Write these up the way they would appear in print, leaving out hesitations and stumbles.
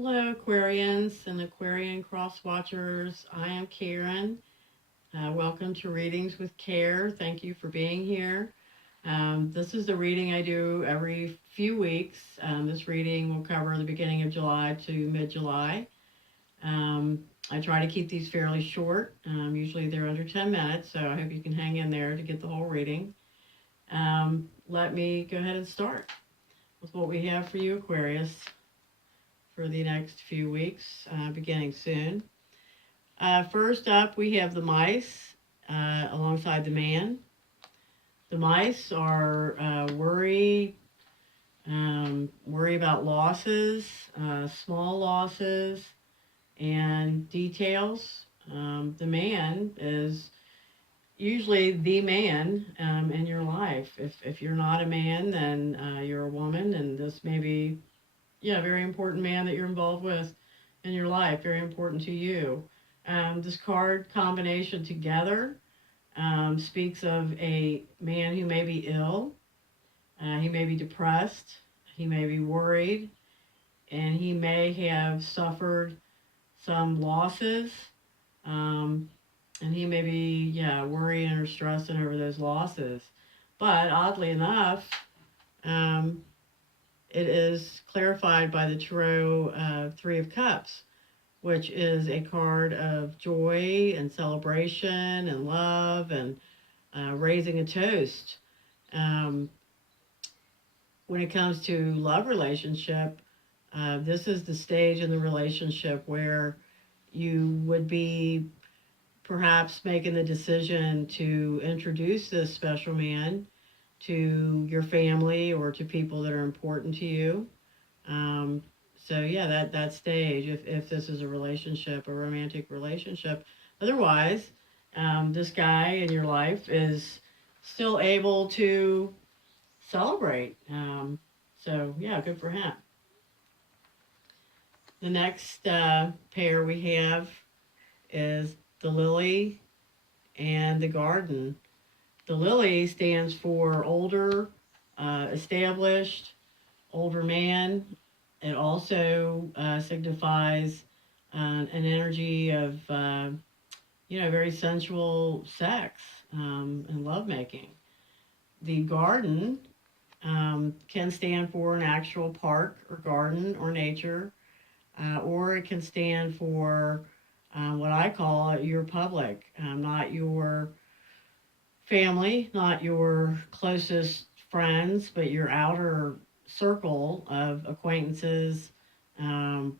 Hello, Aquarians and Aquarian Cross Watchers. I am Karen. Welcome to Readings with Care. Thank you for being here. This is the reading I do every few weeks. This reading will cover the beginning of July to mid-July. I try to keep these fairly short. Usually they're under 10 minutes, so I hope you can hang in there to get the whole reading. Let me go ahead and start with what we have for you, Aquarius, for the next few weeks, beginning soon. First up, we have the mice alongside the man. The mice are worry about losses, small losses, and details. The man is usually the man in your life. If you're not a man, then you're a woman, and this may be, yeah, very important man that you're involved with in your life, very important to you. This card combination together speaks of a man who may be ill, he may be depressed, he may be worried, and he may have suffered some losses, um, and he may be, yeah, worrying or stressing over those losses. But oddly enough, um, it is clarified by the Tarot Three of Cups, which is a card of joy and celebration and love and raising a toast. Um, when it comes to love relationship, this is the stage in the relationship where you would be perhaps making the decision to introduce this special man to your family or to people that are important to you. Um, so yeah, that stage, if this is a relationship, a romantic relationship. Otherwise, this guy in your life is still able to celebrate. So yeah, good for him. The next pair we have is the lily and the garden. The lily stands for older, established, older man. It also signifies an energy of, very sensual sex and lovemaking. The garden can stand for an actual park or garden or nature, or it can stand for what I call your public, not your family, not your closest friends, but your outer circle of acquaintances, um,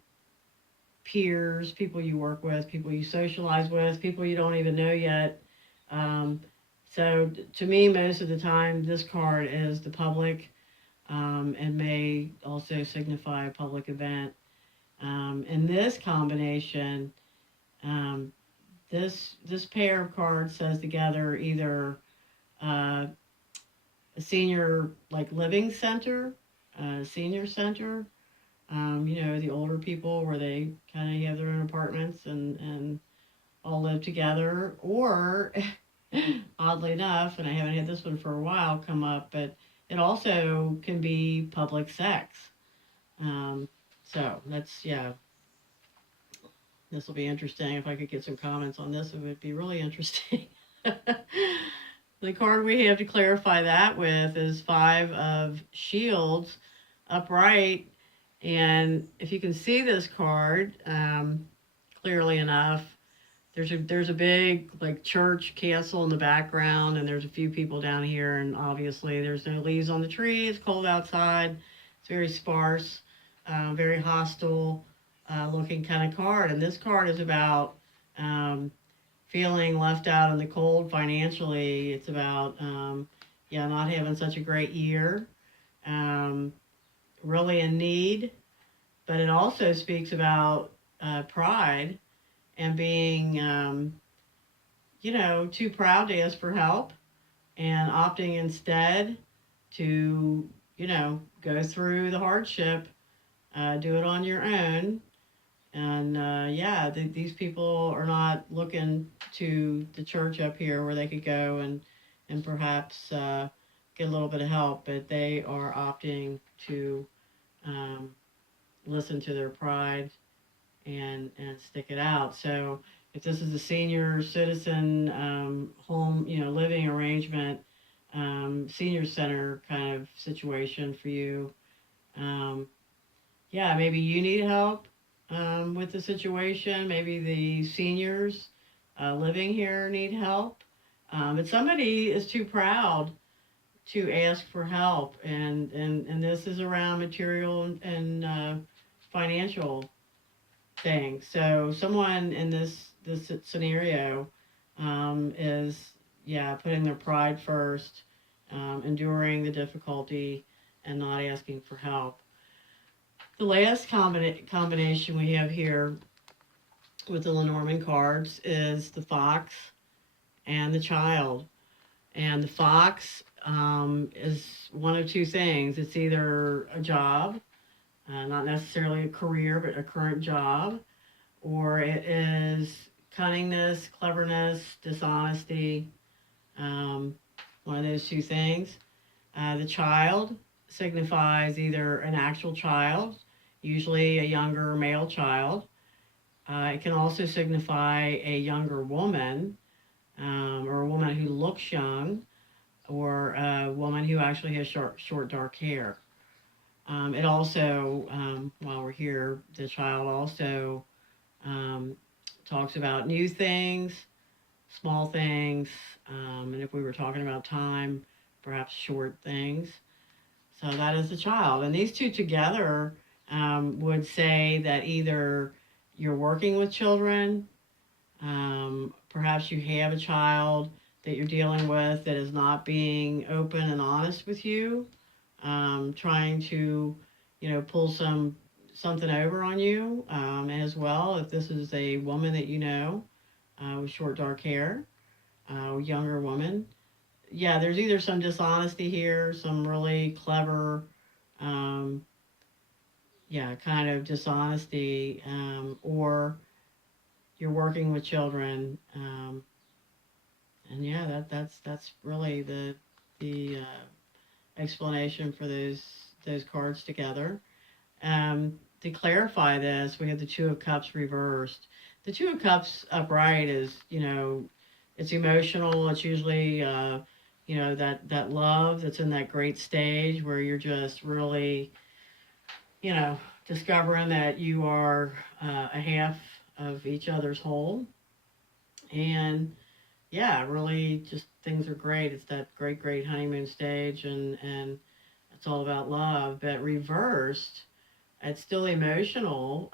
peers, people you work with, people you socialize with, people you don't even know yet. Um, so to me, most of the time, this card is the public and may also signify a public event. In this combination, um, this pair of cards says together either uh, a senior like living center, senior center. The older people where they kind of have their own apartments and all live together. Or, oddly enough, and I haven't had this one for a while come up, but it also can be public sex. Um, so that's, yeah, this will be interesting. If I could get some comments on this, it would be really interesting. The card we have to clarify that with is Five of Shields upright. And if you can see this card clearly enough, there's a big like church castle in the background, and there's a few people down here, and obviously there's no leaves on the tree. It's cold outside. It's very sparse, very hostile looking kind of card. And this card is about feeling left out in the cold financially. It's about not having such a great year, um, really in need. But it also speaks about pride and being, too proud to ask for help and opting instead to, go through the hardship, do it on your own. And these people are not looking to the church up here where they could go and perhaps get a little bit of help, but they are opting to listen to their pride and stick it out. So if this is a senior citizen home, living arrangement, senior center kind of situation for you, um, yeah, maybe you need help with the situation. Maybe the seniors living here need help. But somebody is too proud to ask for help, and this is around material and financial things. So someone in this scenario is, yeah, putting their pride first, enduring the difficulty, and not asking for help. The last combination we have here with the Lenormand cards is the fox and the child. And the fox is one of two things. It's either a job, not necessarily a career, but a current job, or it is cunningness, cleverness, dishonesty, one of those two things. The child signifies either an actual child, usually a younger male child. It can also signify a younger woman, or a woman who looks young, or a woman who actually has short dark hair. It also, while we're here, the child also talks about new things, small things, and if we were talking about time, perhaps short things. So that is the child. And these two together would say that either you're working with children, perhaps you have a child that you're dealing with that is not being open and honest with you, trying to, pull something over on you, as well. If this is a woman that you know with short dark hair, younger woman, yeah, there's either some dishonesty here, some really clever, kind of dishonesty, or you're working with children, and yeah, that's really the explanation for those cards together. To clarify this, we have the Two of Cups reversed. The Two of Cups upright is, it's emotional. It's usually, that love that's in that great stage where you're just really, discovering that you are a half of each other's whole. And yeah, really just things are great. It's that great honeymoon stage, and it's all about love. But reversed, it's still emotional,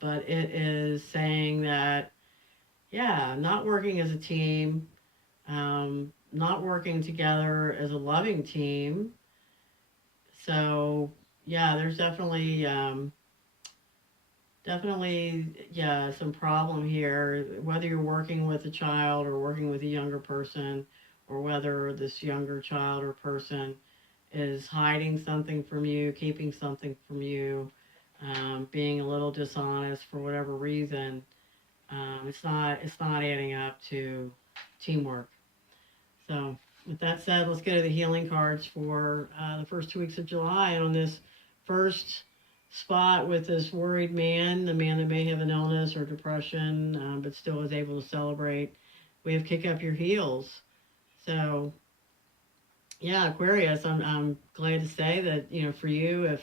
but it is saying that, yeah, not working as a team, not working together as a loving team. So yeah, there's definitely, yeah, some problem here, whether you're working with a child or working with a younger person, or whether this younger child or person is hiding something from you, keeping something from you, being a little dishonest for whatever reason. It's not adding up to teamwork. So with that said, let's go to the healing cards for the first 2 weeks of July. And on this first spot with this worried man, the man that may have an illness or depression, but still is able to celebrate, we have kick up your heels. So yeah, Aquarius, I'm glad to say that, for you,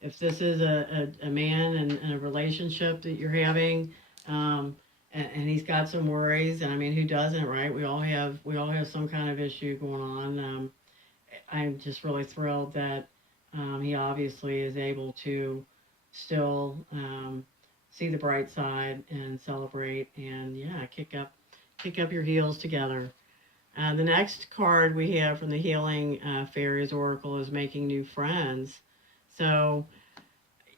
if this is a man and a relationship that you're having, and he's got some worries, and I mean, who doesn't, right? We all have some kind of issue going on. I'm just really thrilled that he obviously is able to still see the bright side and celebrate, and yeah, kick up your heels together. The next card we have from the Healing Fairies Oracle is Making New Friends. So,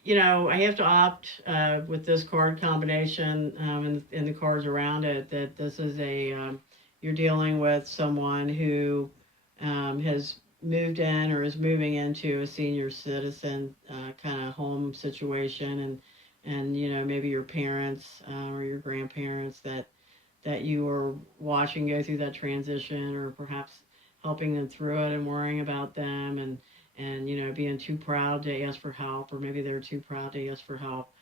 I have to opt with this card combination, and the cards around it, that this is you're dealing with someone who has moved in or is moving into a senior citizen kind of home situation, and maybe your parents or your grandparents that you are watching go through that transition, or perhaps helping them through it and worrying about them, and being too proud to ask for help, or maybe they're too proud to ask for help.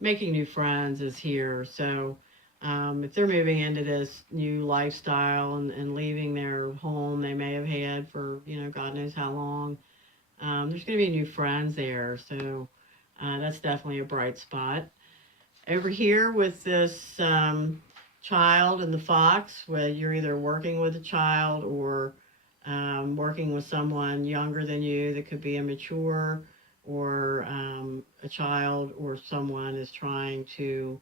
Making new friends is here. So if they're moving into this new lifestyle and leaving their home they may have had for God knows how long, there's going to be new friends there. So that's definitely a bright spot. Over here with this child and the fox, where you're either working with a child or working with someone younger than you that could be immature, or a child or someone is trying to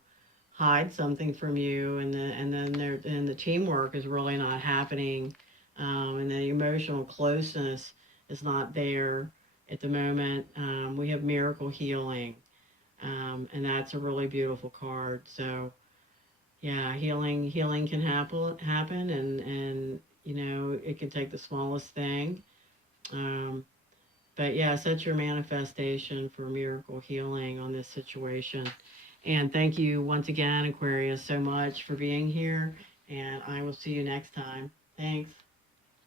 hide something from you, and the teamwork is really not happening, and the emotional closeness is not there at the moment. We have miracle healing, and that's a really beautiful card. So yeah, healing can happen, and it can take the smallest thing. Um, but yeah, set your manifestation for miracle healing on this situation. And thank you once again, Aquarius, so much for being here. And I will see you next time. Thanks.